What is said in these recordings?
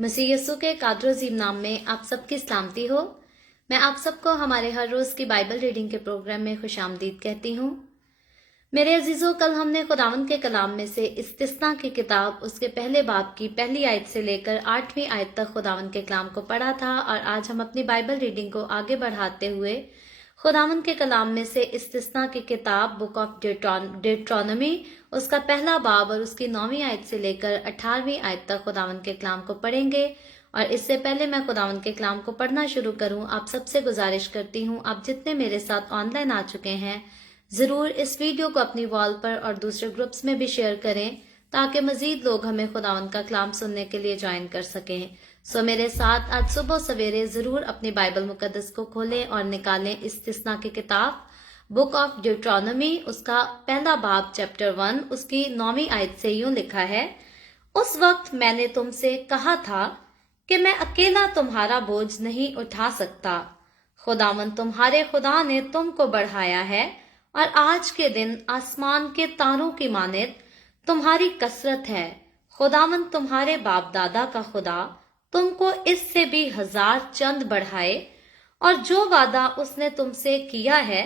मसीह यीशु के कादर अजीम नाम में आप सबकी सलामती हो। मैं आप सबको हमारे हर रोज की बाइबल रीडिंग के प्रोग्राम में खुशामदीद कहती हूँ। मेरे अजीजों, कल हमने खुदावंद के कलाम में से इस्तिस्ना की किताब उसके पहले बाब की पहली आयत से लेकर 8वीं आयत तक खुदावंद के कलाम को पढ़ा था और आज हम अपनी बाइबल रीडिंग को आगे बढ़ाते हुए खुदावंद के कलाम में से इस्तिस्ना की किताब बुक ऑफ डेट्रोनॉमी उसका पहला बाब और उसकी 9वीं आयत से लेकर 18वीं आयत तक खुदावंद के कलाम को पढ़ेंगे। और इससे पहले मैं खुदावंद के कलाम को पढ़ना शुरू करूं, आप सबसे गुजारिश करती हूं, आप जितने मेरे साथ ऑनलाइन आ चुके हैं जरूर इस वीडियो को अपनी वॉल पर और दूसरे ग्रुप्स में भी शेयर करें ताकि मजीद लोग हमें खुदावंद का कलाम सुनने के लिए ज्वाइन कर सकें। सो मेरे साथ आज सुबह सवेरे जरूर अपनी बाइबल मुकद्दस को खोलें और निकालें इस्तिस्ना की किताब बुक ऑफ ड्यूट्रोनॉमी उसका पहला बाब चैप्टर 1 उसकी 9वीं आयत से यूं लिखा है, उस वक्त मैंने तुमसे कहा था कि मैं अकेला तुम्हारा बोझ नहीं उठा सकता। खुदावंद तुम्हारे खुदा ने तुमको बढ़ाया है और आज के दिन आसमान के तारों की मानित तुम्हारी कसरत है। खुदावंद तुम्हारे बाप दादा का खुदा तुमको इससे भी 1000 चंद बढ़ाए और जो वादा उसने तुमसे किया है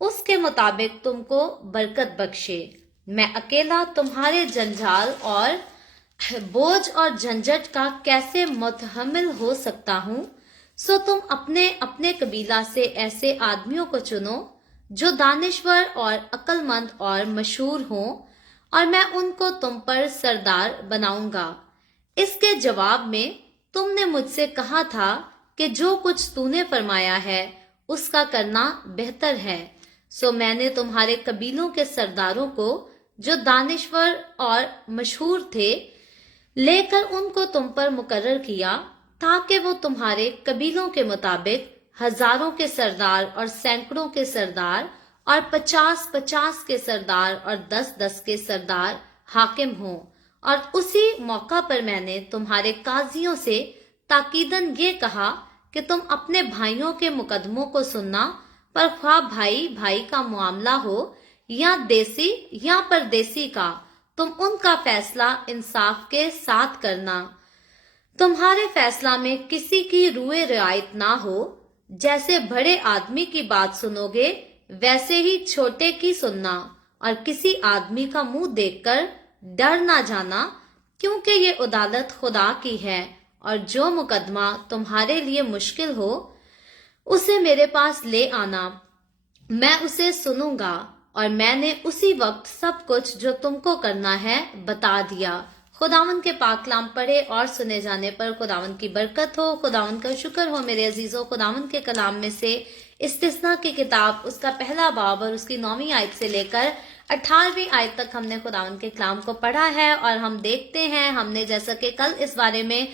उसके मुताबिक तुमको बरकत बख्शे। मैं अकेला तुम्हारे जंजाल और बोझ और झंझट का कैसे मुतहम्मिल हो सकता हूँ। सो तुम अपने अपने कबीला से ऐसे आदमियों को चुनो जो दानिश्वर और अक्लमंद और मशहूर हों और मैं उनको तुम पर सरदार बनाऊंगा। इसके जवाब में तुमने मुझसे कहा था कि जो कुछ तूने फरमाया है उसका करना बेहतर है। सो मैंने तुम्हारे कबीलों के सरदारों को जो दानिश्वर और मशहूर थे लेकर उनको तुम पर मुकर्रर किया ताकि वो तुम्हारे कबीलों के मुताबिक 1000 के सरदार और सैकड़ों के सरदार और 50-50 के सरदार और 10-10 के सरदार हाकिम हों। और उसी मौका पर मैंने तुम्हारे काजियों से ताकीदन ये कहा कि तुम अपने भाइयों के मुकदमों को सुनना, पर ख्वाह भाई भाई का मामला हो या देसी या परदेसी का, तुम उनका फैसला इंसाफ के साथ करना। तुम्हारे फैसला में किसी की रुए रियायत ना हो। जैसे बड़े आदमी की बात सुनोगे वैसे ही छोटे की सुनना और किसी आदमी का मुंह देखकर डर ना जाना, क्योंकि ये अदालत खुदा की है और जो मुकदमा तुम्हारे लिए मुश्किल हो उसे मेरे पास ले आना, मैं उसे सुनूंगा। और मैंने उसी वक्त सब कुछ जो तुमको करना है बता दिया। खुदावंद के पाक कलाम पढ़े और सुने जाने पर खुदावंद की बरकत हो। खुदावंद का शुक्र हो मेरे अजीजों। खुदावंद के कलाम में से इस्तिस्ना की किताब उसका पहला बाब और उसकी 9वीं आयत से लेकर 18वीं आयत तक हमने खुदावंद के कलाम को पढ़ा है और हम देखते हैं, हमने जैसा कि कल इस बारे में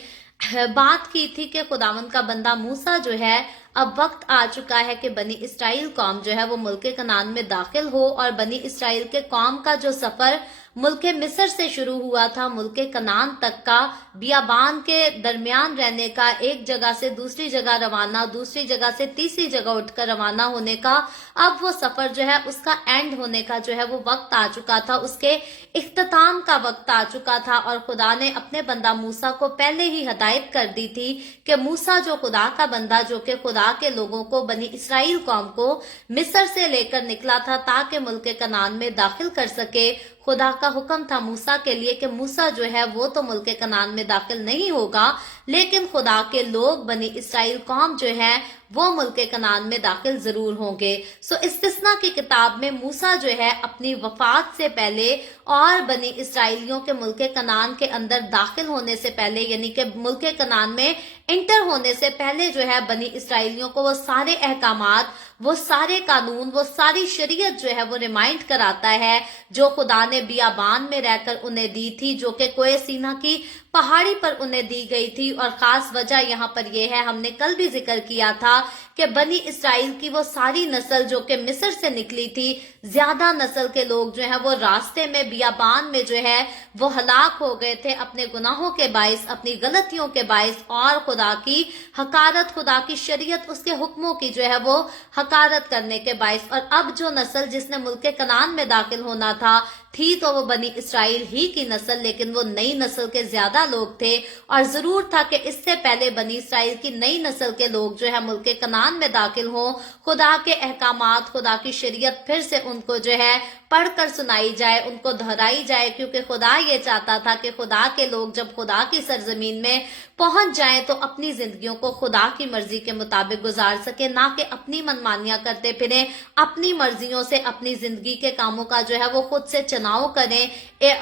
बात की थी कि खुदावंद का बंदा मूसा जो है अब वक्त आ चुका है कि बनी इस्राइल कौम जो है वो मुल्के कनान में दाखिल हो और बनी इस्राइल के कौम का जो सफर मुल्के मिस्र से शुरू हुआ था मुल्के कनान तक का, बियाबान के दरमियान रहने का, एक जगह से दूसरी जगह रवाना, दूसरी जगह से तीसरी जगह उठकर रवाना होने का, अब वो सफर जो है उसका एंड होने का जो है वो वक्त आ चुका था, उसके इख्तिताम का वक्त आ चुका था। और खुदा ने अपने बंदा मूसा को पहले ही हदायत कर दी थी कि मूसा जो खुदा का बंदा जो कि खुदा के लोगों को बनी इस्राइल कौम को मिस्र से लेकर निकला था ताकि मुल्के कनान में दाखिल कर सके, खुदा का हुक्म था मूसा के लिए कि मूसा जो है वो तो मुल्के कनान में दाखिल नहीं होगा, लेकिन खुदा के लोग बनी इस्राइल कौम जो है वो मुल्के कनान में दाखिल जरूर होंगे। सो इस्तिस्ना की किताब में मूसा जो है अपनी वफात से पहले और बनी इस्राइलियों के मुल्के कनान के अंदर दाखिल होने से पहले, यानी कि मुल्के कनान में इंटर होने से पहले जो है बनी इस्राइलियों को वो सारे अहकामात, वो सारे कानून, वो सारी शरीयत जो है वो रिमाइंड कराता है जो खुदा ने बियाबान में रहकर उन्हें दी थी, जो कि कोए सीना की पहाड़ी पर उन्हें दी गई थी। और खास वजह यहाँ पर यह है, हमने कल भी जिक्र किया था कि बनी इस्राइल की वो सारी नस्ल जो कि मिस्र से निकली थी, ज्यादा नस्ल के लोग जो है वो रास्ते में बियाबान में जो है वो हलाक हो गए थे अपने गुनाहों के बाइस, अपनी गलतियों के बाइस और खुदा की हकारत, खुदा की शरीयत, उसके हुक्मों की जो है वो हकारत करने के बाइस। और अब जो नस्ल जिसने मुल्के कनान में दाखिल होना था थी तो वो बनी इस्राइल ही की नस्ल, लेकिन वो नई नस्ल के ज्यादा लोग थे और जरूर था कि इससे पहले बनी इसराइल की नई नस्ल के लोग जो है मुल्क कनान में दाखिल हों, खुदा के अहकामात, खुदा की शरीयत फिर से उनको जो है पढ़कर सुनाई जाए, उनको दोहराई जाए, क्योंकि खुदा ये चाहता था कि खुदा के लोग जब खुदा की सरजमीन में पहुंच जाएं तो अपनी जिंदगियों को खुदा की मर्जी के मुताबिक गुजार सके, ना कि अपनी मनमानियां करते फिरें, अपनी मर्जियों से अपनी जिंदगी के कामों का जो है वो खुद से चुनाव करें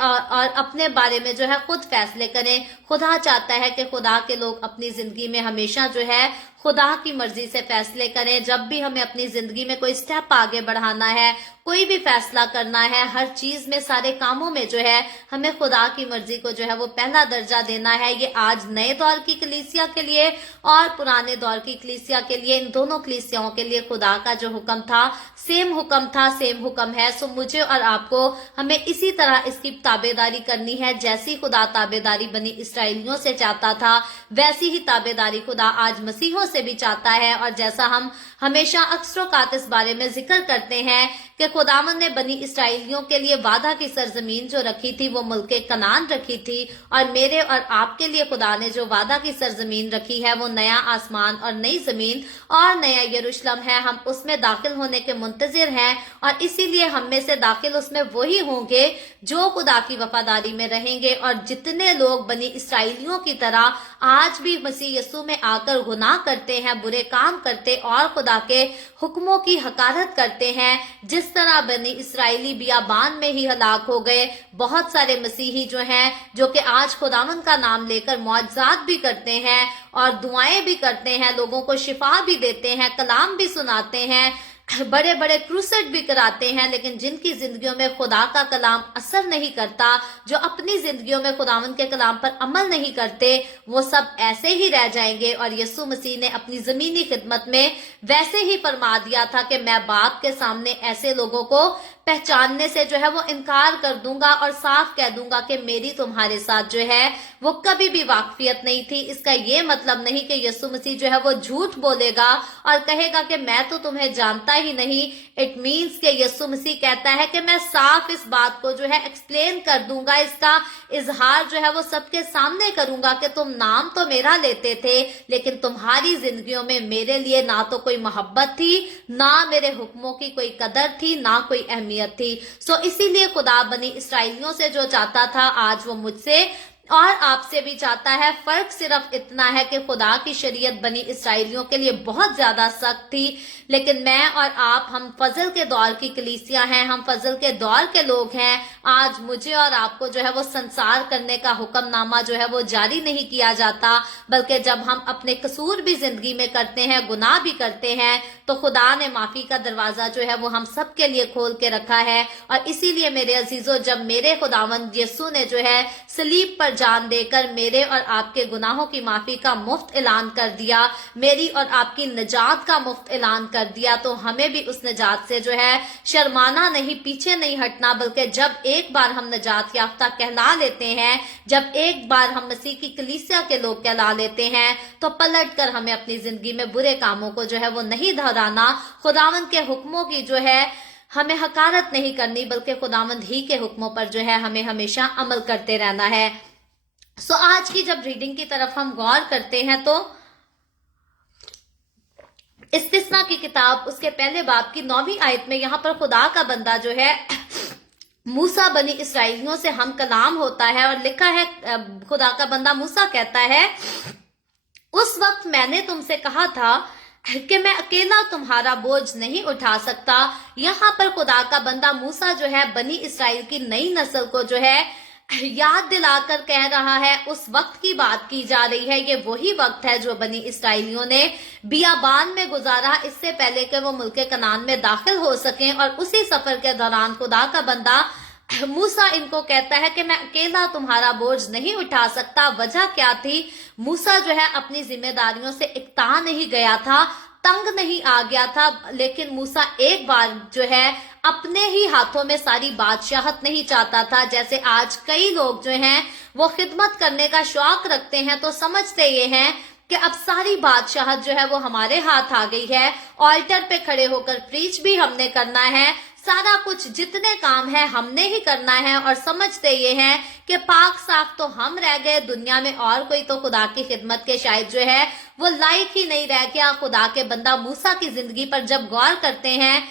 और अपने बारे में जो है खुद फैसले करें। खुदा चाहता है कि खुदा के लोग अपनी जिंदगी में हमेशा जो है खुदा की मर्जी से फैसले करें। जब भी हमें अपनी जिंदगी में कोई स्टेप आगे बढ़ाना है, कोई भी फैसला करना है, हर चीज में, सारे कामों में जो है हमें खुदा की मर्जी को जो है वो पहला दर्जा देना है। ये आज नए दौर की कलीसिया के लिए और पुराने दौर की कलीसिया के लिए, इन दोनों कलीसियाओं के लिए खुदा का जो हुक्म था, सेम हुक्म है। सो मुझे और आपको हमें इसी तरह इसकी ताबेदारी करनी है। जैसी खुदा ताबेदारी बनी इसराइलियों से चाहता था, वैसी ही ताबेदारी खुदा आज मसीहों से भी चाहता है। और जैसा हम हमेशा अक्सरोकात इस बारे में जिक्र करते हैं कि खुदावंद ने बनी इसराइलियों के लिए वादा की सरजमीन जो रखी थी वो मुल्क कनान रखी थी, और मेरे और आपके लिए खुदा ने जो वादा की सरजमीन रखी है वो नया आसमान और नई जमीन और नया यरूशलेम है। हम उसमें दाखिल होने के मुंतजिर हैं और इसीलिए हम में से दाखिल उसमें वही होंगे जो खुदा की वफादारी में रहेंगे। और जितने लोग बनी इसराइलियों की तरह आज भी मसीह यीशु में आकर गुनाह करते हैं, बुरे काम करते और खुदा के हुक्मों की हकारत करते हैं, जिस तरह बनी इसराइली बियाबान में ही हलाक हो गए, बहुत सारे मसीही जो हैं जो कि आज खुदावंद का नाम लेकर मौजज़ात भी करते हैं और दुआएं भी करते हैं, लोगों को शिफा भी देते हैं, कलाम भी सुनाते हैं, बड़े बड़े क्रूसेड भी कराते हैं, लेकिन जिनकी जिंदगियों में खुदा का कलाम असर नहीं करता, जो अपनी जिंदगियों में खुदावंद के कलाम पर अमल नहीं करते, वो सब ऐसे ही रह जाएंगे। और यीशु मसीह ने अपनी जमीनी खिदमत में वैसे ही फरमा दिया था कि मैं बाप के सामने ऐसे लोगों को पहचानने से जो है वो इनकार कर दूंगा और साफ कह दूंगा कि मेरी तुम्हारे साथ जो है वो कभी भी वाकफियत नहीं थी। इसका ये मतलब नहीं कि यीशु मसीह जो है वो झूठ बोलेगा और कहेगा कि मैं तो तुम्हें जानता ही नहीं। इट मीन्स कि यीशु मसीह कहता है कि मैं साफ इस बात को जो है एक्सप्लेन कर दूंगा, इसका इजहार जो है वो सबके सामने करूंगा कि तुम नाम तो मेरा लेते थे, लेकिन तुम्हारी जिंदगियों में मेरे लिए ना तो कोई मोहब्बत थी, ना मेरे हुक्मों की कोई कदर थी, ना कोई अहमियत थी। सो इसीलिए खुदा बनी इसराइलियों से जो चाहता था आज वो मुझसे और आपसे भी चाहता है। फर्क सिर्फ इतना है कि खुदा की शरीयत बनी इसराइलियों के लिए बहुत ज्यादा सख्त थी, लेकिन मैं और आप, हम फजल के दौर की कलीसिया हैं, हम फजल के दौर के लोग हैं। आज मुझे और आपको जो है वो संसार करने का हुक्मनामा जो है वो जारी नहीं किया जाता, बल्कि जब हम अपने कसूर भी जिंदगी में करते हैं, गुनाह भी करते हैं, तो खुदा ने माफी का दरवाजा जो है वो हम सब के लिए खोल के रखा है। और इसीलिए मेरे अजीजों, जब मेरे खुदावंद यीशु ने जो है सलीब पर जान देकर मेरे और आपके गुनाहों की माफी का मुफ्त ऐलान कर दिया, मेरी और आपकी निजात का मुफ्त ऐलान कर दिया, तो हमें भी उस निजात से जो है शर्माना नहीं, पीछे नहीं हटना, बल्कि जब एक बार हम निजात याफ्ता कहला लेते हैं, जब एक बार हम मसीह की कलीसिया के लोग कहला लेते हैं, तो पलट कर हमें अपनी जिंदगी में बुरे कामों को जो है वो नहीं दोहराना, खुदावंद के हुक्मों की जो है हमें हकारत नहीं करनी, बल्कि खुदावंद ही के हुक्मों पर जो है हमें हमेशा अमल करते रहना है। सो आज की जब रीडिंग की तरफ हम गौर करते हैं तो इस्तिस्ना की किताब उसके पहले बाब की 9वीं आयत में यहाँ पर खुदा का बंदा जो है मूसा बनी इसराइलियों से हम कलाम होता है और लिखा है, खुदा का बंदा मूसा कहता है, उस वक्त मैंने तुमसे कहा था कि मैं अकेला तुम्हारा बोझ नहीं उठा सकता। यहाँ पर खुदा का बंदा मूसा जो है बनी इसराइल की नई नस्ल को जो है याद दिलाकर कह रहा है, उस वक्त की बात की जा रही है। ये वही वक्त है जो बनी इसराइलियों ने बियाबान में गुजारा, इससे पहले कि वो मुल्क कनान में दाखिल हो सकें। और उसी सफर के दौरान खुदा का बंदा मूसा इनको कहता है कि मैं अकेला तुम्हारा बोझ नहीं उठा सकता। वजह क्या थी? मूसा जो है अपनी जिम्मेदारियों से इकता नहीं गया था, तंग नहीं आ गया था, लेकिन मूसा एक बार जो है अपने ही हाथों में सारी बादशाहत नहीं चाहता था। जैसे आज कई लोग जो हैं वो खिदमत करने का शौक रखते हैं, तो समझते ये हैं कि अब सारी बादशाहत जो है वो हमारे हाथ आ गई है, ऑल्टर पे खड़े होकर प्रीच भी हमने करना है, सारा कुछ जितने काम है हमने ही करना है और समझते ये हैं कि पाक साफ तो हम रह गए, दुनिया में और कोई तो खुदा की खिदमत के शायद जो है वो लायक ही नहीं रह गया। खुदा के बंदा मूसा की जिंदगी पर जब गौर करते हैं,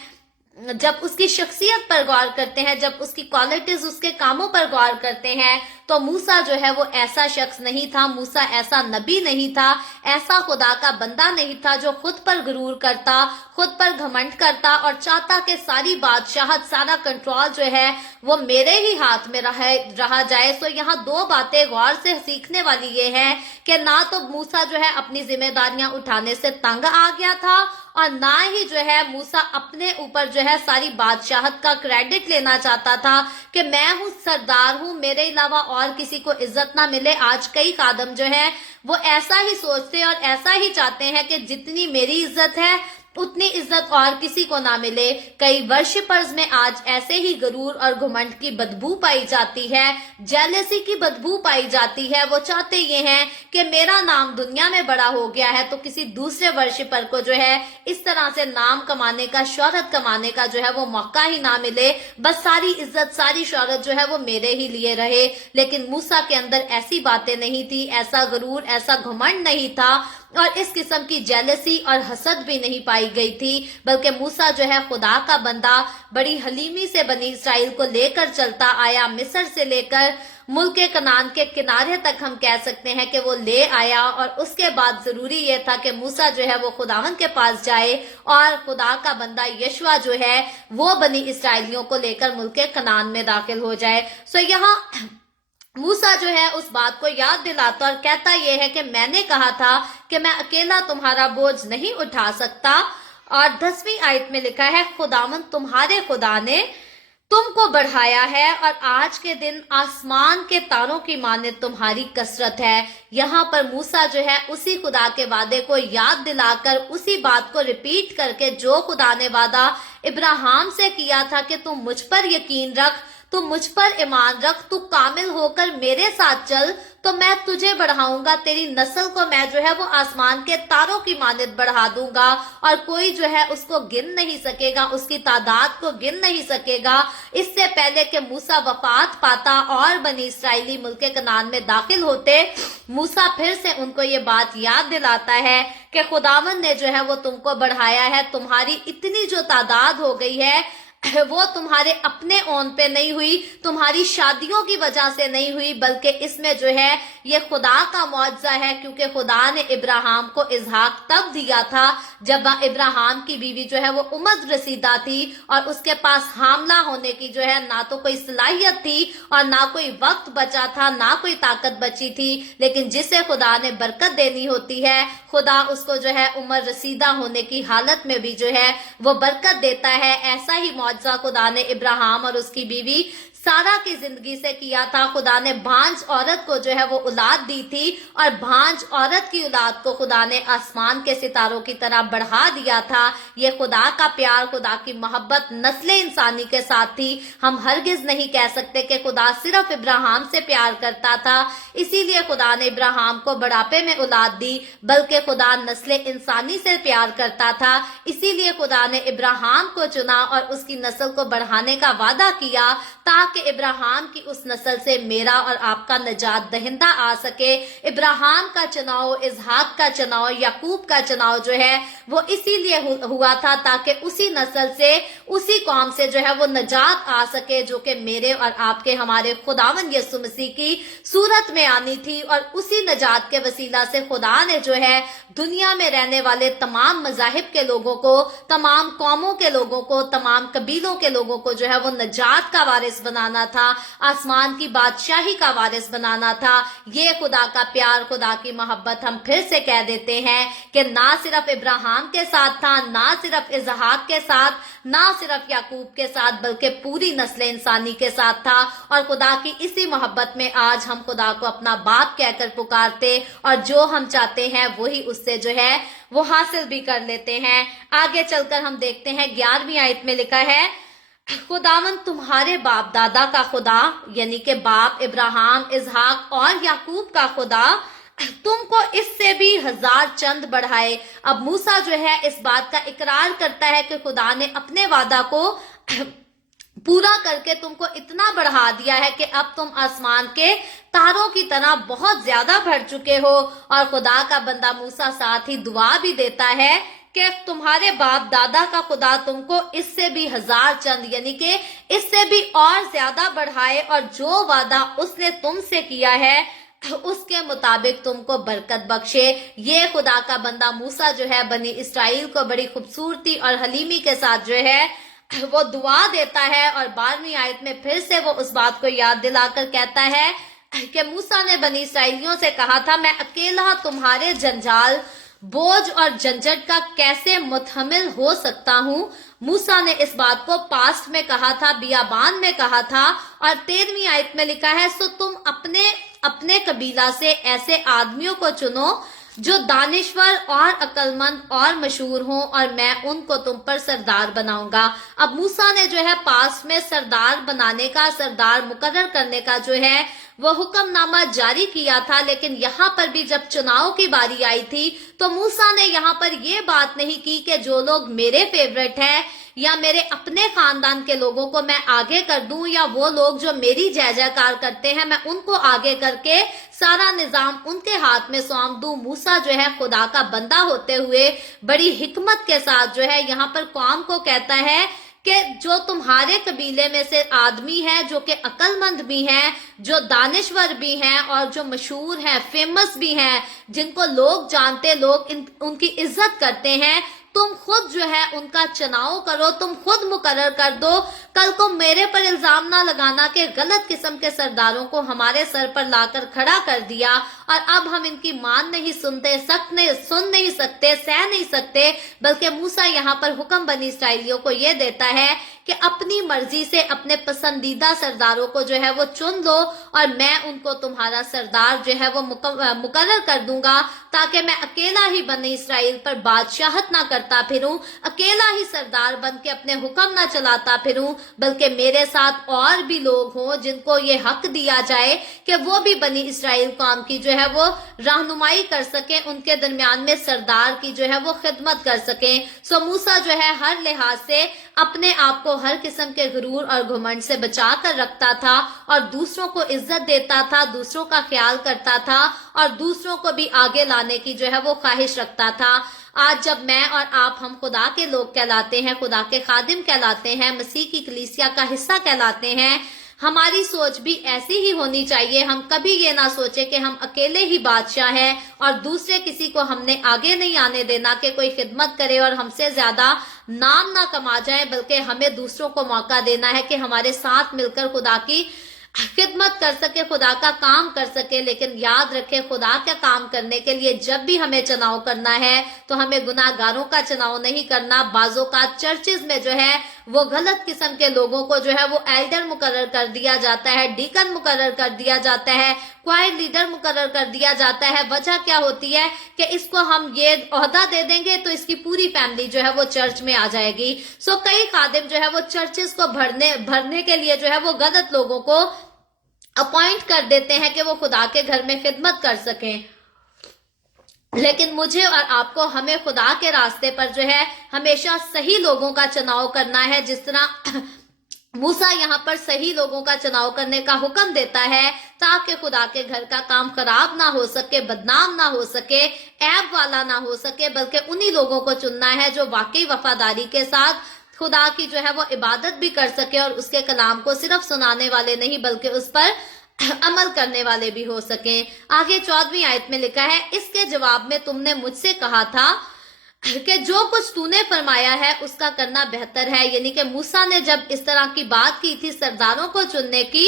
जब उसकी शख्सियत पर गौर करते हैं, जब उसकी क्वालिटीज, उसके कामों पर गौर करते हैं, तो मूसा जो है वो ऐसा शख्स नहीं था, मूसा ऐसा नबी नहीं था, ऐसा खुदा का बंदा नहीं था जो खुद पर गुरूर करता, खुद पर घमंड करता और चाहता कि सारी बादशाहत, सारा कंट्रोल जो है वो मेरे ही हाथ में रहा जाए। सो यहाँ दो बातें गौर से सीखने वाली ये है कि ना तो मूसा जो है अपनी जिम्मेदारियां उठाने से तंग आ गया था और ना ही जो है मूसा अपने ऊपर जो है सारी बादशाहत का क्रेडिट लेना चाहता था कि मैं हूँ सरदार हूँ, मेरे अलावा और किसी को इज्जत ना मिले। आज कई खादम जो है वो ऐसा ही सोचते हैं और ऐसा ही चाहते हैं कि जितनी मेरी इज्जत है उतनी इज्जत और किसी को ना मिले। कई वर्शिपर्स में आज ऐसे ही गरूर और घमंड की बदबू पाई जाती है, जेलसी की बदबू पाई जाती है। वो चाहते ये हैं कि मेरा नाम दुनिया में बड़ा हो गया है तो किसी दूसरे वर्शिपर को जो है इस तरह से नाम कमाने का, शोहरत कमाने का जो है वो मौका ही ना मिले, बस सारी इज्जत, सारी शोहरत जो है वो मेरे ही लिए रहे। लेकिन मूसा के अंदर ऐसी बातें नहीं थी, ऐसा गरूर, ऐसा घमंड नहीं था और इस किस्म की जेलसी और हसद भी नहीं पाई गई थी, बल्कि मूसा जो है खुदा का बंदा बड़ी हलीमी से बनी इसराइल को लेकर चलता आया। मिस्र से लेकर मुल्क कनान के किनारे तक हम कह सकते हैं कि वो ले आया और उसके बाद जरूरी ये था कि मूसा जो है वो खुदावन के पास जाए और खुदा का बंदा यशवा जो है वो बनी इसराइलियों को लेकर मुल्क कनान में दाखिल हो जाए। सो यहाँ मूसा जो है उस बात को याद दिलाता और कहता यह है कि मैंने कहा था कि मैं अकेला तुम्हारा बोझ नहीं उठा सकता। और 10वीं आयत में लिखा है, खुदावन तुम्हारे खुदा ने तुमको बढ़ाया है और आज के दिन आसमान के तारों की मानित तुम्हारी कसरत है। यहाँ पर मूसा जो है उसी खुदा के वादे को याद दिलाकर, उसी बात को रिपीट करके जो खुदा ने वादा इब्राहिम से किया था कि तुम मुझ पर यकीन रख, तू मुझ पर ईमान रख, तू कामिल होकर मेरे साथ चल तो मैं तुझे बढ़ाऊंगा, तेरी नस्ल को मैं जो है वो आसमान के तारों की मानित बढ़ा दूंगा और कोई जो है उसको गिन नहीं सकेगा, उसकी तादाद को गिन नहीं सकेगा। इससे पहले कि मूसा वफात पाता और बनी इसराइली मुल्क कनान में दाखिल होते, मूसा फिर से उनको ये बात याद दिलाता है कि खुदावन ने जो है वो तुमको बढ़ाया है, तुम्हारी इतनी जो तादाद हो गई है वो तुम्हारे अपने ओन पे नहीं हुई, तुम्हारी शादियों की वजह से नहीं हुई, बल्कि इसमें जो है ये खुदा का मौजज़ा है, क्योंकि खुदा ने इब्राहिम को इसहाक तब दिया था जब इब्राहिम की बीवी जो है वो उम्र रसीदा थी और उसके पास हामला होने की जो है ना तो कोई सलाहियत थी और ना कोई वक्त बचा था, ना कोई ताकत बची थी। लेकिन जिसे खुदा ने बरकत देनी होती है, खुदा उसको जो है उम्र रसीदा होने की हालत में भी जो है वो बरकत देता है। ऐसा ही मौजज़ा खुदा ने इब्राहिम और उसकी बीवी सारा की जिंदगी से किया था। खुदा ने भांज औरत को जो है वो औलाद दी थी और भांज औरत की औलाद को खुदा ने आसमान के सितारों की तरह बढ़ा दिया था। ये खुदा का प्यार, खुदा की मोहब्बत नस्ल इंसानी के साथ थी। हम हरगिज नहीं कह सकते कि खुदा सिर्फ इब्राहिम से प्यार करता था, इसीलिए खुदा ने इब्राहिम को बुढ़ापे में औलाद दी, बल्कि खुदा नस्ल इंसानी से प्यार करता था, इसीलिए खुदा ने इब्राहिम को चुना और उसकी नस्ल को बढ़ाने का वादा किया ताकि इब्राहिम की उस नस्ल से मेरा और आपका निजात दहिंदा आ सके। इब्राहिम का चुनाव, इसहाक का चुनाव, याकूब का चुनाव जो है वो इसीलिए हुआ था ताकि उसी नस्ल से, उसी कौम से जो है वो निजात आ सके, जो कि मेरे और आपके, हमारे खुदावन यीशु मसीह की सूरत में आनी थी। और उसी निजात के वसीला से खुदा ने जो है दुनिया में रहने वाले तमाम मज़ाहिब के लोगों को, तमाम कौमों के लोगों को, तमाम कबीलों के लोगों को जो है वो निजात का वारिस बनाना था, आसमान की बादशाही का वारिस बनाना था। ये खुदा का प्यार, खुदा की मोहब्बत हम फिर से कह देते हैं कि ना सिर्फ इब्राहिम के साथ था, ना सिर्फ इसहाक के साथ, ना सिर्फ याकूब के साथ, बल्कि पूरी नस्ल इंसानी के साथ था। और खुदा की इसी मोहब्बत में आज हम खुदा को अपना बाप कहकर पुकारते और जो हम चाहते हैं वही उससे जो है वो हासिल भी कर लेते हैं। आगे चलकर हम देखते हैं 11वीं आयत में लिखा है, खुदावन तुम्हारे बाप दादा का खुदा, यानी कि बाप इब्राहिम, इसहाक और याकूब का खुदा, तुमको इससे भी 1000 चंद बढ़ाए। अब मूसा जो है इस बात का इकरार करता है कि खुदा ने अपने वादा को पूरा करके तुमको इतना बढ़ा दिया है कि अब तुम आसमान के तारों की तरह बहुत ज्यादा बढ़ चुके हो। और खुदा का बंदा मूसा साथ ही दुआ भी देता है कि तुम्हारे बाप दादा का खुदा तुमको इससे भी हजार चंद यानी कि इससे भी और ज्यादा बढ़ाए, और जो वादा उसने तुमसे किया है उसके मुताबिक तुमको बरकत बख्शे। ये खुदा का बंदा मूसा जो है बनी इसराइल को बड़ी खूबसूरती और हलीमी के साथ जो है वो दुआ देता है। और 12वीं आयत में फिर से वो उस बात को याद दिलाकर कहता है कि मूसा ने बनी इसराइलियों से कहा था, मैं अकेला तुम्हारे जंजाल, बोझ और झंझट का कैसे मुतहम्मिल हो सकता हूँ। मूसा ने इस बात को पास्ट में कहा था, बियाबान में कहा था। और 13वीं आयत में लिखा है, सो तुम अपने अपने कबीला से ऐसे आदमियों को चुनो जो दानिश्वर और अक्लमंद और मशहूर हों, और मैं उनको तुम पर सरदार बनाऊंगा। अब मूसा ने जो है पास में सरदार बनाने का, सरदार मुकर्रर करने का जो है वो हुक्मनामा जारी किया था, लेकिन यहाँ पर भी जब चुनाव की बारी आई थी तो मूसा ने यहाँ पर ये बात नहीं की कि जो लोग मेरे फेवरेट हैं या मेरे अपने खानदान के लोगों को मैं आगे कर दूं, या वो लोग जो मेरी जय जयकार करते हैं मैं उनको आगे करके सारा निजाम उनके हाथ में सौंप दूं। मूसा जो है खुदा का बंदा होते हुए बड़ी हिकमत के साथ जो है यहाँ पर कौम को कहता है कि जो तुम्हारे कबीले में से आदमी है, जो कि अक्लमंद भी हैं, जो दानिश्वर भी हैं और जो मशहूर हैं, फेमस भी हैं, जिनको लोग जानते, लोग उनकी इज्जत करते हैं, तुम खुद जो है उनका चुनाव करो, तुम खुद मुकर्रर कर दो। कल को मेरे पर इल्जाम ना लगाना कि गलत किस्म के सरदारों को हमारे सर पर लाकर खड़ा कर दिया और अब हम इनकी मान नहीं सुनते, सुन नहीं सकते, सह नहीं सकते। बल्कि मूसा यहाँ पर हुक्म बनी इसराइलियों को ये देता है कि अपनी मर्जी से अपने पसंदीदा सरदारों को जो है वो चुन लो, और मैं उनको तुम्हारा सरदार जो है वो मुकर्रर कर दूंगा, ताकि मैं अकेला ही बनी इसराइल पर बादशाहत ना करता फिरूं, अकेला ही सरदार बन के अपने हुक्म ना चलाता फिरूं, बल्कि मेरे साथ और भी लोग हों जिनको ये हक दिया जाए कि वो भी बनी इसराइल कौम की जो है वो रहनुमाई कर सके, उनके दरमियान में सरदार की जो है वो खिदमत कर सके। सो मूसा जो है हर लिहाज से अपने आप को हर किस्म के गुरूर और घमंड से बचा कर रखता था, और दूसरों को इज्जत देता था, दूसरों का ख्याल करता था, और दूसरों को भी आगे लाने की जो है वो ख्वाहिश रखता था। आज जब मैं और आप, हम खुदा के लोग कहलाते हैं, खुदा के खादिम कहलाते हैं, मसीह की कलीसिया का हिस्सा कहलाते हैं, हमारी सोच भी ऐसी ही होनी चाहिए। हम कभी ये ना सोचे कि हम अकेले ही बादशाह हैं और दूसरे किसी को हमने आगे नहीं आने देना कि कोई खिदमत करे और हमसे ज्यादा नाम ना कमा जाए, बल्कि हमें दूसरों को मौका देना है कि हमारे साथ मिलकर खुदा की खिदमत कर सके, खुदा का काम कर सके। लेकिन याद रखे, खुदा का काम करने के लिए जब भी हमें चुनाव करना है तो हमें गुनाहगारों का चुनाव नहीं करना। बाजों का चर्चेज में जो है वो गलत किस्म के लोगों को जो है वो एल्डर मुकर्रर कर दिया जाता है, डीकन मुकर्रर कर दिया जाता है, क्वायर लीडर मुकर्रर कर दिया जाता है। वजह क्या होती है कि इसको हम ये ओहदा दे देंगे तो इसकी पूरी फैमिली जो है वो चर्च में आ जाएगी। सो कई खादिम जो है वो चर्चेस को भरने के लिए जो है वो गलत लोगों को अपॉइंट कर देते हैं कि वो खुदा के घर में खिदमत कर सकें। लेकिन मुझे और आपको, हमें खुदा के रास्ते पर जो है हमेशा सही लोगों का चुनाव करना है। जिस तरह मूसा यहाँ पर सही लोगों का चुनाव करने का हुक्म देता है ताकि खुदा के घर का काम खराब ना हो सके, बदनाम ना हो सके, ऐब वाला ना हो सके, बल्कि उन्हीं लोगों को चुनना है जो वाकई वफादारी के साथ खुदा की जो है वो इबादत भी कर सके और उसके कलाम को सिर्फ सुनाने वाले नहीं बल्कि उस पर अमल करने वाले भी हो सके। आगे 14वीं आयत में लिखा है, इसके जवाब में तुमने मुझसे कहा था कि जो कुछ तूने फरमाया है उसका करना बेहतर है। यानी कि मूसा ने जब इस तरह की बात की थी सरदारों को चुनने की,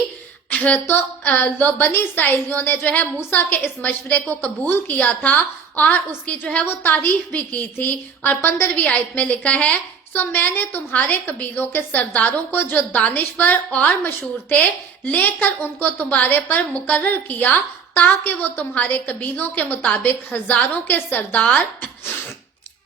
तो बनी इसराइलियों ने जो है मूसा के इस मशवरे को कबूल किया था और उसकी जो है वो तारीफ भी की थी। और 15वीं आयत में लिखा है, सो मैंने तुम्हारे कबीलों के सरदारों को जो दानिश्वर और मशहूर थे लेकर उनको तुम्हारे पर मुकर्रर किया ताकि वो तुम्हारे कबीलों के मुताबिक हजारों के सरदार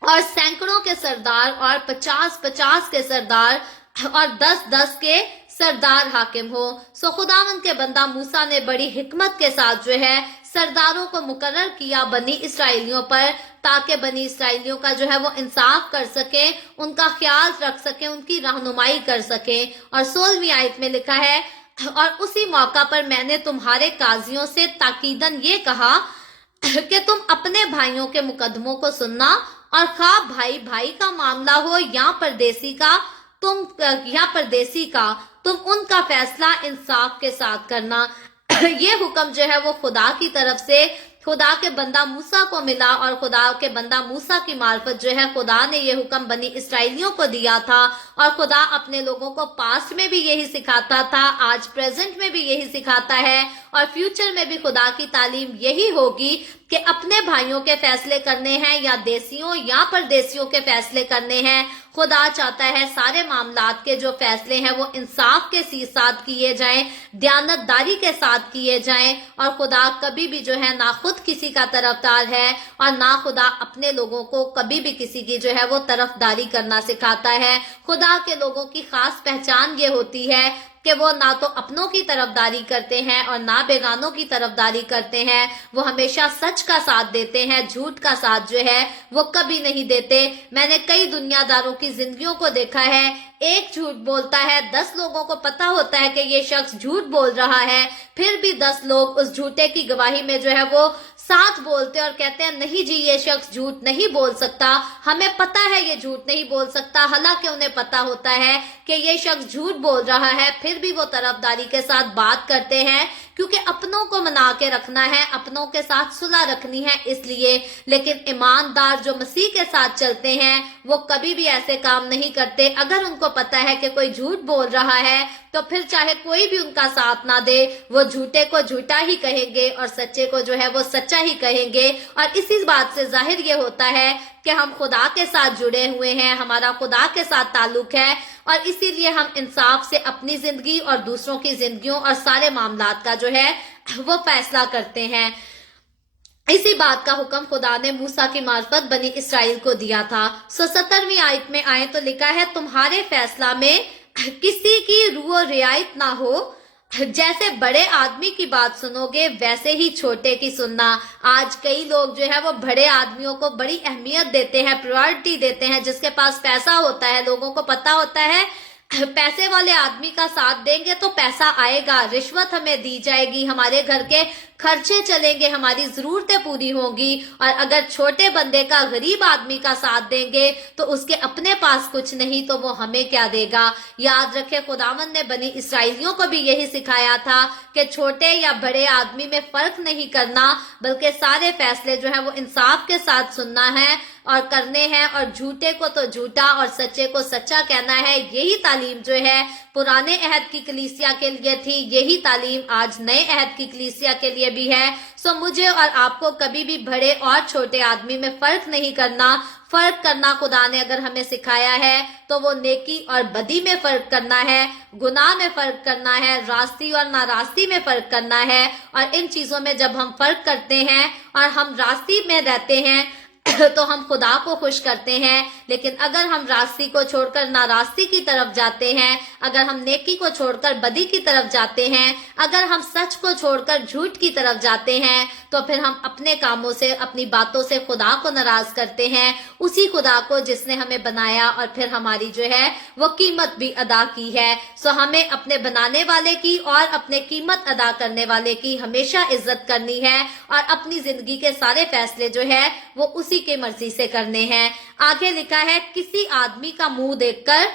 और सैकड़ों के सरदार और 50-50 के सरदार और 10-10 के सरदार हाकिम हो। सो खुदावंद के बंदा मूसा ने बड़ी हिकमत के साथ जो है सरदारों को मुकर्रर किया बनी इसराइलियों पर, ताकि बनी इसराइलियों का जो है वो इंसाफ कर सके, उनका ख्याल रख सके, उनकी रहनुमाई कर सके। और 16वीं आयत में लिखा है, और उसी मौका पर मैंने तुम्हारे काजियों से ताकीदन ये कहा कि तुम अपने भाइयों के मुकदमों को सुनना, और खा भाई भाई का मामला हो या परदेसी का, तुम उनका फैसला इंसाफ के साथ करना। ये हुक्म जो है वो खुदा की तरफ से खुदा के बंदा मूसा को मिला, और खुदा के बंदा मूसा की मार्फत जो है खुदा ने ये हुक्म बनी इसराइलियों को दिया था। और खुदा अपने लोगों को पास्ट में भी यही सिखाता था, आज प्रेजेंट में भी यही सिखाता है, और फ्यूचर में भी खुदा की तालीम यही होगी कि अपने भाइयों के फैसले करने हैं या देसियों या परदेसियों के फैसले करने हैं। खुदा चाहता है सारे मामलात के जो फैसले हैं वो इंसाफ के साथ किए जाएं, दयानतदारी के साथ किए जाएं। और खुदा कभी भी जो है ना खुद किसी का तरफदार है, और ना खुदा अपने लोगों को कभी भी किसी की जो है वो तरफदारी करना सिखाता है। खुदा के लोगों की खास पहचान ये होती है कि वो ना तो अपनों की तरफदारी करते हैं और ना बेगानों की तरफदारी करते हैं। वो हमेशा सच का साथ देते हैं, झूठ का साथ जो है वो कभी नहीं देते। मैंने कई दुनियादारों की जिंदगियों को देखा है, एक झूठ बोलता है, 10 लोगों को पता होता है कि ये शख्स झूठ बोल रहा है, फिर भी 10 लोग उस झूठे की गवाही में जो है वो साथ बोलते और कहते हैं नहीं जी ये शख्स झूठ नहीं बोल सकता, हमें पता है ये झूठ नहीं बोल सकता। हालांकि उन्हें पता होता है कि ये शख्स झूठ बोल रहा है, फिर भी वो तरफदारी के साथ बात करते हैं, क्योंकि अपनों को मना के रखना है, अपनों के साथ सुलह रखनी है इसलिए। लेकिन ईमानदार जो मसीह के साथ चलते हैं वो कभी भी ऐसे काम नहीं करते। अगर उनको पता है कि कोई झूठ बोल रहा है तो फिर चाहे कोई भी उनका साथ ना दे, वो झूठे को झूठा ही कहेंगे और सच्चे को जो है वो सच्चा ही कहेंगे। और इसी बात से जाहिर ये होता है कि हम खुदा के साथ जुड़े हुए हैं, हमारा खुदा के साथ ताल्लुक है, और इसीलिए हम इंसाफ से अपनी जिंदगी और दूसरों की जिंदगियों और सारे मामलात का जो है वो फैसला करते हैं। इसी बात का हुक्म खुदा ने मूसा की मार्फत बनी इसराइल को दिया था। 17वीं आयत में आए तो लिखा है, तुम्हारे फैसला में किसी की रूह रियायत ना हो, जैसे बड़े आदमी की बात सुनोगे वैसे ही छोटे की सुनना। आज कई लोग जो है वो बड़े आदमियों को बड़ी अहमियत देते हैं, प्रायोरिटी देते हैं। जिसके पास पैसा होता है, लोगों को पता होता है पैसे वाले आदमी का साथ देंगे तो पैसा आएगा, रिश्वत हमें दी जाएगी, हमारे घर के खर्चे चलेंगे, हमारी जरूरतें पूरी होंगी। और अगर छोटे बंदे का गरीब आदमी का साथ देंगे तो उसके अपने पास कुछ नहीं तो वो हमें क्या देगा। याद रखे खुदावंद ने बनी इसराइलियों को भी यही सिखाया था कि छोटे या बड़े आदमी में फर्क नहीं करना, बल्कि सारे फैसले जो है वो इंसाफ के साथ सुनना है और करने हैं, और झूठे को तो झूठा और सच्चे को सच्चा कहना है। यही तालीम जो है पुराने अहद की कलीसिया के लिए थी, यही तालीम आज नए अहद की कलीसिया के लिए भी है। सो मुझे और आपको कभी भी बड़े और छोटे आदमी में फर्क नहीं करना। फर्क करना खुदा ने अगर हमें सिखाया है तो वो नेकी और बदी में फर्क करना है, गुनाह में फर्क करना है, रास्ती और नारास्ती में फर्क करना है। और इन चीजों में जब हम फर्क करते हैं और हम रास्ती में रहते हैं तो हम खुदा को खुश करते हैं। लेकिन अगर हम रास्ती को छोड़कर नारास्ती की तरफ जाते हैं, अगर हम नेकी को छोड़कर बदी की तरफ जाते हैं, अगर हम सच को छोड़कर झूठ की तरफ जाते हैं, तो फिर हम अपने कामों से, अपनी बातों से खुदा को नाराज करते हैं, उसी खुदा को जिसने हमें बनाया और फिर हमारी जो है वो कीमत भी अदा की है। सो हमें अपने बनाने वाले की और अपने कीमत अदा करने वाले की हमेशा इज्जत करनी है, और अपनी जिंदगी के सारे फैसले जो है वो उसी की मर्जी से करने हैं। आगे लिखा है, किसी आदमी का मुंह देखकर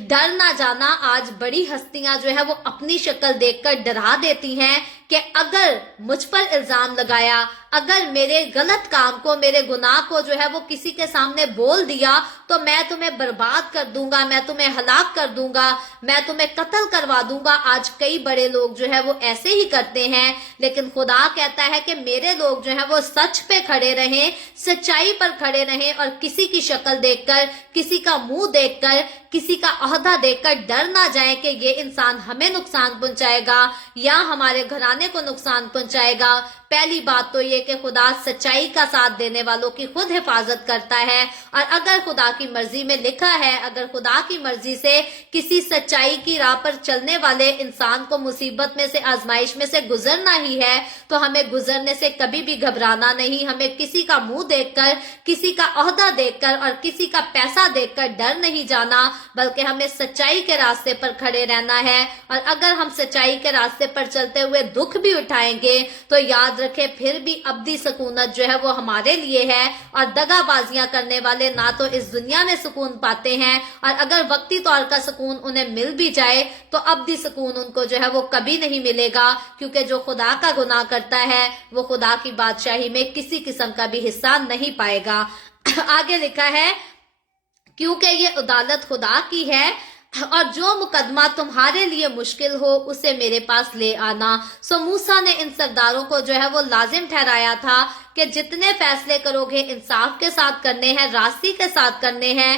डर ना जाना। आज बड़ी हस्तियां जो है वो अपनी शक्ल देखकर डरा देती हैं कि अगर मुझ पर इल्जाम लगाया, अगर मेरे गलत काम को, मेरे गुनाह को जो है वो किसी के सामने बोल दिया तो मैं तुम्हें बर्बाद कर दूंगा, मैं तुम्हें हलाक कर दूंगा, मैं तुम्हें कत्ल करवा दूंगा। आज कई बड़े लोग जो है वो ऐसे ही करते हैं, लेकिन खुदा कहता है कि मेरे लोग जो है वो सच पे खड़े रहें, सच्चाई पर खड़े रहें, और किसी की शक्ल देखकर, किसी का मुंह देखकर, किसी का ओहदा देखकर डर ना जाए कि ये इंसान हमें नुकसान पहुंचाएगा या हमारे घराने को नुकसान पहुंचाएगा। پہلی بات تو یہ کہ خدا سچائی کا ساتھ دینے والوں کی خود حفاظت کرتا ہے، اور اگر خدا کی مرضی میں لکھا ہے، اگر خدا کی مرضی سے کسی سچائی کی راہ پر چلنے والے انسان کو مصیبت میں سے، آزمائش میں سے گزرنا ہی ہے، تو ہمیں گزرنے سے کبھی بھی گھبرانا نہیں، ہمیں کسی کا منہ دیکھ کر، کسی کا عہدہ دیکھ کر اور کسی کا پیسہ دیکھ کر ڈر نہیں جانا، بلکہ ہمیں سچائی کے راستے پر کھڑے رہنا ہے۔ اور اگر ہم سچائی کے راستے پر چلتے ہوئے دکھ بھی اٹھائیں گے تو یاد رکھیں پھر بھی ابدی سکونت جو ہے وہ ہمارے لیے ہے، اور دغا بازیاں کرنے والے نہ تو اس دنیا میں سکون پاتے ہیں، اور اگر وقتی طور کا سکون انہیں مل بھی جائے تو ابدی سکون ان کو جو ہے وہ کبھی نہیں ملے گا، کیونکہ جو خدا کا گناہ کرتا ہے وہ خدا کی بادشاہی میں کسی قسم کا بھی حصہ نہیں پائے گا۔ آگے لکھا ہے کیونکہ یہ عدالت خدا کی ہے، اور جو مقدمہ تمہارے لیے مشکل ہو اسے میرے پاس لے آنا۔ سو موسیٰ نے ان سرداروں کو جو ہے وہ لازم ٹھہرایا تھا کہ جتنے فیصلے کرو گے انصاف کے ساتھ کرنے ہیں، راستی کے ساتھ کرنے ہیں،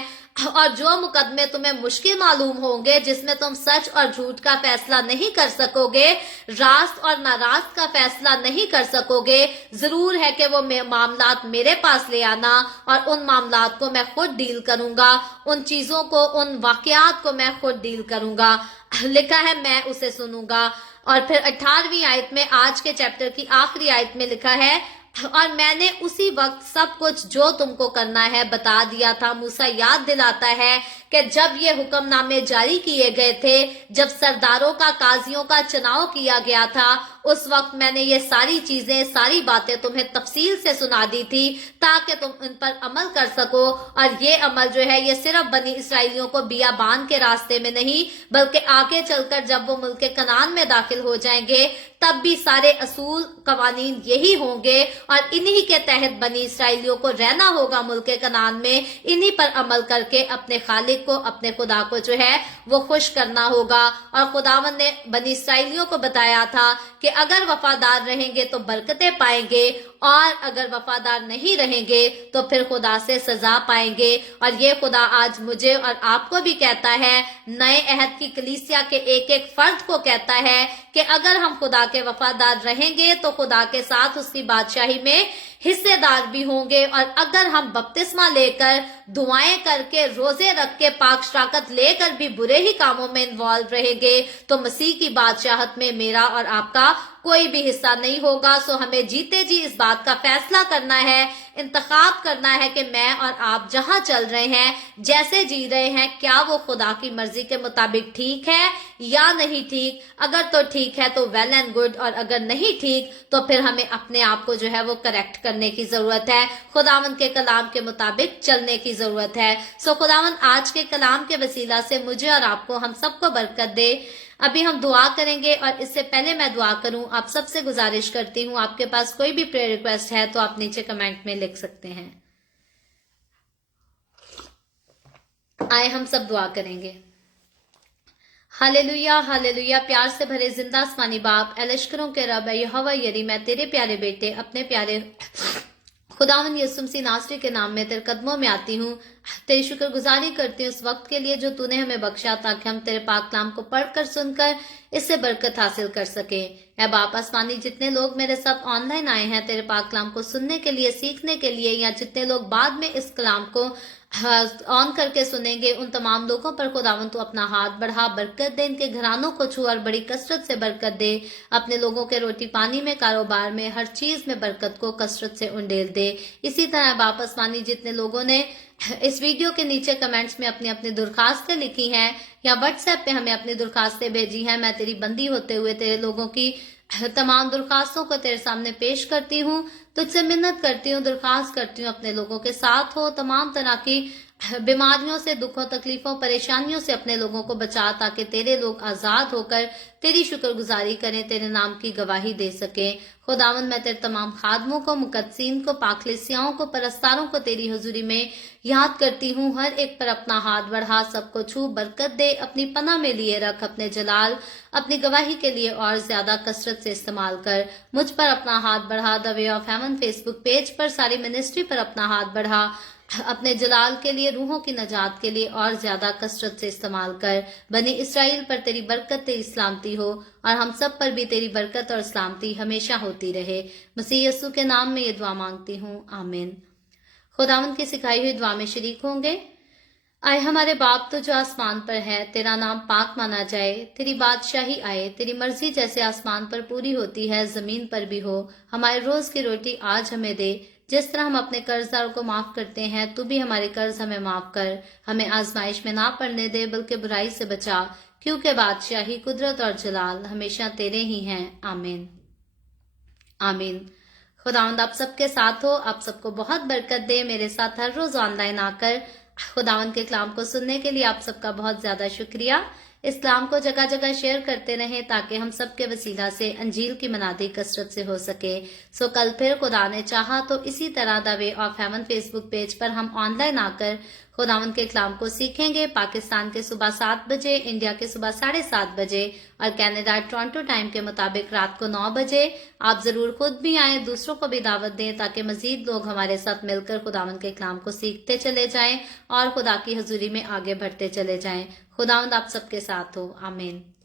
اور جو مقدمے تمہیں مشکل معلوم ہوں گے، جس میں تم سچ اور جھوٹ کا فیصلہ نہیں کر سکو گے، راست اور ناراست کا فیصلہ نہیں کر سکو گے، ضرور ہے کہ وہ معاملات میرے پاس لے آنا، اور ان معاملات کو میں خود ڈیل کروں گا، ان چیزوں کو، ان واقعات کو میں خود ڈیل کروں گا۔ لکھا ہے میں اسے سنوں گا۔ اور پھر 18ویں آیت میں، آج کے چیپٹر کی آخری آیت میں لکھا ہے اور میں نے اسی وقت سب کچھ جو تم کو کرنا ہے بتا دیا تھا۔ موسیٰ یاد دلاتا ہے کہ جب یہ حکم نامے جاری کیے گئے تھے، جب سرداروں کا، قاضیوں کا چناؤ کیا گیا تھا، اس وقت میں نے یہ ساری چیزیں، ساری باتیں تمہیں تفصیل سے سنا دی تھی تاکہ تم ان پر عمل کر سکو۔ اور یہ عمل جو ہے یہ صرف بنی اسرائیلیوں کو بیابان کے راستے میں نہیں، بلکہ آگے چل کر جب وہ ملک کنعان میں داخل ہو جائیں گے تب بھی سارے اصول، قوانین یہی ہوں گے، اور انہی کے تحت بنی اسرائیلیوں کو رہنا ہوگا ملک کنعان میں، انہی پر عمل کر کے اپنے خالق کو، اپنے خدا کو جو ہے وہ خوش کرنا ہوگا۔ اور خداوند نے بنی اسرائیلیوں کو بتایا تھا کہ اگر وفادار رہیں گے تو برکتیں پائیں گے، اور اگر وفادار نہیں رہیں گے تو پھر خدا سے سزا پائیں گے۔ اور یہ خدا آج مجھے اور آپ کو بھی کہتا ہے، نئے عہد کی کلیسیا کے ایک ایک فرد کو کہتا ہے کہ اگر ہم خدا کے وفادار رہیں گے تو خدا کے ساتھ اس کی بادشاہی میں حصے دار بھی ہوں گے، اور اگر ہم بپتسمہ لے کر، دعائیں کر کے، روزے رکھ کے، پاک شراکت لے کر بھی برے ہی کاموں میں انوالو رہیں گے تو مسیح کی بادشاہت میں میرا اور آپ کا کوئی بھی حصہ نہیں ہوگا۔ سو ہمیں جیتے جی اس بات کا فیصلہ کرنا ہے، انتخاب کرنا ہے کہ میں اور آپ جہاں چل رہے ہیں، جیسے جی رہے ہیں، کیا وہ خدا کی مرضی کے مطابق ٹھیک ہے یا نہیں ٹھیک۔ اگر تو ٹھیک ہے تو ویل اینڈ گڈ، اور اگر نہیں ٹھیک تو پھر ہمیں اپنے آپ کو جو ہے وہ کریکٹ کرنے کی ضرورت ہے، خداوند کے کلام کے مطابق چلنے کی ضرورت ہے۔ سو خداوند آج کے کلام کے وسیلہ سے مجھے اور آپ کو، ہم سب کو برکت دے۔ ابھی ہم دعا کریں گے، اور اس سے پہلے میں دعا کروں آپ سب سے گزارش کرتی ہوں، آپ کے پاس کوئی بھی پریئر ریکویسٹ ہے تو آپ نیچے کمنٹ میں لکھ سکتے ہیں۔ آئے ہم سب دعا کریں گے۔ Hallelujah, hallelujah. پیار سے بھرے زندہ آسمانی باپ، اے لشکروں کے رب، اے یہوہ یری، میں تیرے پیارے بیٹے، اپنے پیارے خداوند یسوع مسیح ناصری کے نام میں تیرے قدموں میں آتی ہوں، تیری شکر گزاری کرتی ہوں اس وقت کے لیے جو تو نے ہمیں بخشا، تاکہ ہم تیرے پاک کلام کو پڑھ کر، سن کر اس سے برکت حاصل کر سکیں۔ اے باپ آسمانی، جتنے لوگ میرے ساتھ آن لائن آئے ہیں تیرے پاک کلام کو سننے کے لیے، سیکھنے کے لیے، یا جتنے لوگ بعد میں اس کلام کو آن کر کے سنیں گے، ان تمام لوگوں پر خداوند تو اپنا ہاتھ بڑھا، برکت دے، ان کے گھرانوں کو چھو اور بڑی کثرت سے برکت دے، اپنے لوگوں کے روٹی پانی میں، کاروبار میں، ہر چیز میں برکت کو کثرت سے انڈیل دے۔ اسی طرح باپ آسمانی، جتنے لوگوں نے اس ویڈیو کے نیچے کمنٹس میں اپنی اپنی درخواستیں لکھی ہیں یا واٹس ایپ پہ ہمیں اپنی درخواستیں بھیجی ہیں، میں تیری بندی ہوتے ہوئے تیرے لوگوں کی تمام درخواستوں کو تیرے سامنے پیش کرتی ہوں، تجھ سے منت کرتی ہوں، درخواست کرتی ہوں اپنے لوگوں کے ساتھ ہو، تمام طرح کی بیماریوں سے، دکھوں، تکلیفوں، پریشانیوں سے اپنے لوگوں کو بچا، تاکہ تیرے لوگ آزاد ہو کر تیری شکر گزاری کریں، تیرے نام کی گواہی دے سکیں۔ خداوند میں تیرے تمام خادموں کو، مقدسین کو، پاکلیسیاؤں کو، پرستاروں کو تیری حضوری میں یاد کرتی ہوں، ہر ایک پر اپنا ہاتھ بڑھا، سب کو چھو، برکت دے، اپنی پناہ میں لیے رکھ، اپنے جلال، اپنی گواہی کے لیے اور زیادہ کثرت سے استعمال کر۔ مجھ پر اپنا ہاتھ بڑھا، the way of heaven Facebook page پر ساری منسٹری پر اپنا ہاتھ بڑھا، اپنے جلال کے لیے، روحوں کی نجات کے لیے اور زیادہ کثرت سے استعمال کر۔ بنی اسرائیل پر تیری برکت، تیری سلامتی ہو، اور ہم سب پر بھی تیری برکت اور سلامتی ہمیشہ ہوتی رہے۔ مسیح یسوع کے نام میں یہ دعا مانگتی ہوں، آمین۔ خداوند کی سکھائی ہوئی دعا میں شریک ہوں گے۔ آئے ہمارے باپ تو جو آسمان پر ہے، تیرا نام پاک مانا جائے، تیری بادشاہی آئے، تیری مرضی جیسے آسمان پر پوری ہوتی ہے زمین پر بھی ہو۔ ہمارے روز کی روٹی آج ہمیں دے، جس طرح ہم اپنے قرض داروں کو معاف کرتے ہیں، تو بھی ہمارے قرض ہمیں معاف کر۔ ہمیں آزمائش میں نہ پڑنے دے، بلکہ برائی سے بچا، کیونکہ بادشاہی، قدرت اور جلال ہمیشہ تیرے ہی ہیں، آمین۔ آمین۔ خداوند آپ سب کے ساتھ ہو، آپ سب کو بہت برکت دے۔ میرے ساتھ ہر روز آن لائن آ کر خداوند کے کلام کو سننے کے لیے آپ سب کا بہت زیادہ شکریہ۔ اس کلام کو جگہ جگہ شیئر کرتے رہیں تاکہ ہم سب کے وسیلہ سے انجیل کی منادی کثرت سے ہو سکے۔ کل پھر خدا نے چاہا تو اسی طرح the way of heaven Facebook page پر ہم آن لائن آ کر خداوند کے کلام کو سیکھیں گے۔ پاکستان کے صبح 7 بجے، انڈیا کے صبح 7:30 بجے اور کینیڈا ٹورانٹو ٹائم کے مطابق رات کو 9 بجے۔ آپ ضرور خود بھی آئیں، دوسروں کو بھی دعوت دیں تاکہ مزید لوگ ہمارے ساتھ مل کر خداوند کے کلام کو سیکھتے چلے جائیں اور خدا کی حضوری میں آگے بڑھتے چلے جائیں۔ خداوند آپ سب کے ساتھ ہو، آمین۔